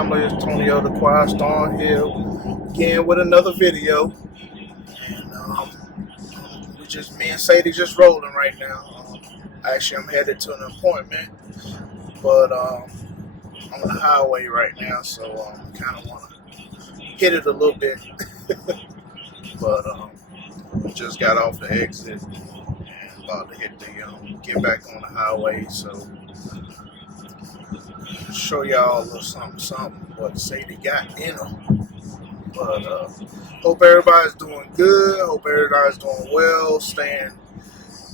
family? It's Tonio the Quiet Storm here again with another video. And we just, me and Saddie just rolling right now. Actually, I'm headed to an appointment, but I'm on the highway right now, so kind of want to hit it a little bit. But just got off the exit and about to hit the get back on the highway, so show y'all a little something what Saddie got in them. But hope everybody's doing good. Hope everybody's doing well, staying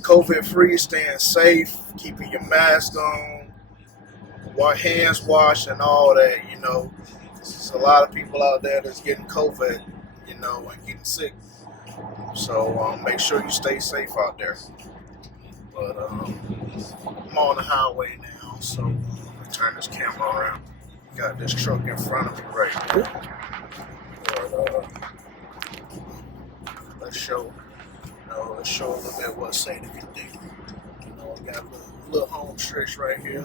COVID free, staying safe, keeping your mask on, hands washed, and all that. There's a lot of people out there that's getting COVID, and getting sick. So make sure you stay safe out there. But I'm on the highway now, so let me turn this camera around. Got this truck in front of me right here. But let's show a little bit what Saddie can do. I got a little home stretch right here.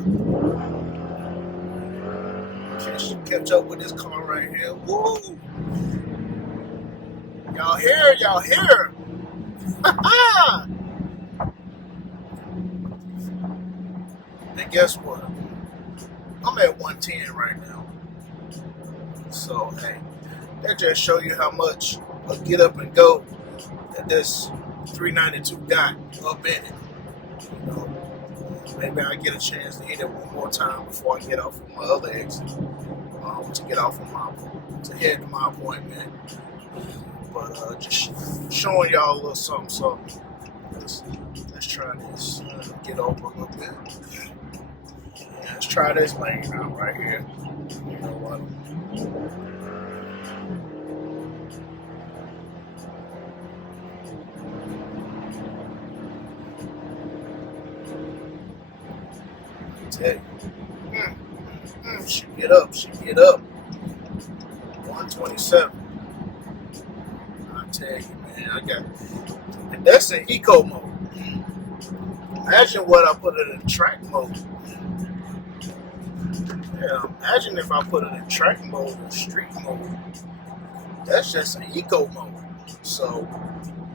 Catch up with this car right here. Woo! Y'all here! And guess what? I'm at 110 right now. So, hey, that just show you how much a get up and go that this 392 got up in it. Maybe I get a chance to hit it one more time before I get off of my other exit. To head to my appointment. But just showing y'all a little something. Let's try this. Get over a little bit. Let's try this lane out right here. You know what? Tell you. She get up. 127. I tell you, man, and that's in eco mode. Imagine what I put it in track mode. Yeah, imagine if I put it in track mode or street mode. That's just an eco mode. So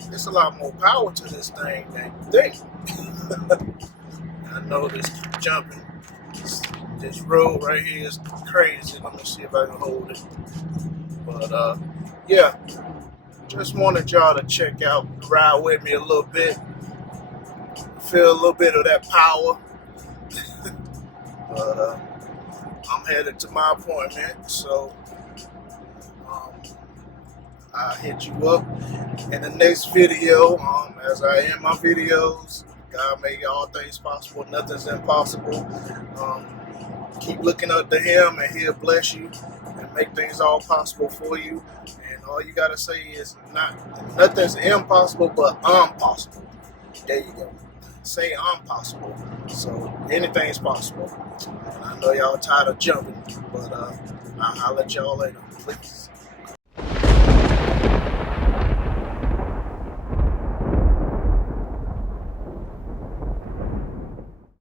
there's a lot more power to this thing than you think. I know this jumping. This road right here is crazy. Let me see if I can hold it. But yeah, just wanted y'all to check out, ride with me a little bit, feel a little bit of that power. But I'm headed to my appointment, so I'll hit you up in the next video. As I end my videos, God make all things possible. Nothing's impossible. Keep looking up to Him, and He'll bless you and make things all possible for you. And all you gotta say is nothing's impossible, but possible. There you go. Say possible. So anything's possible. And I know y'all tired of jumping, but I'll let y'all later. Please.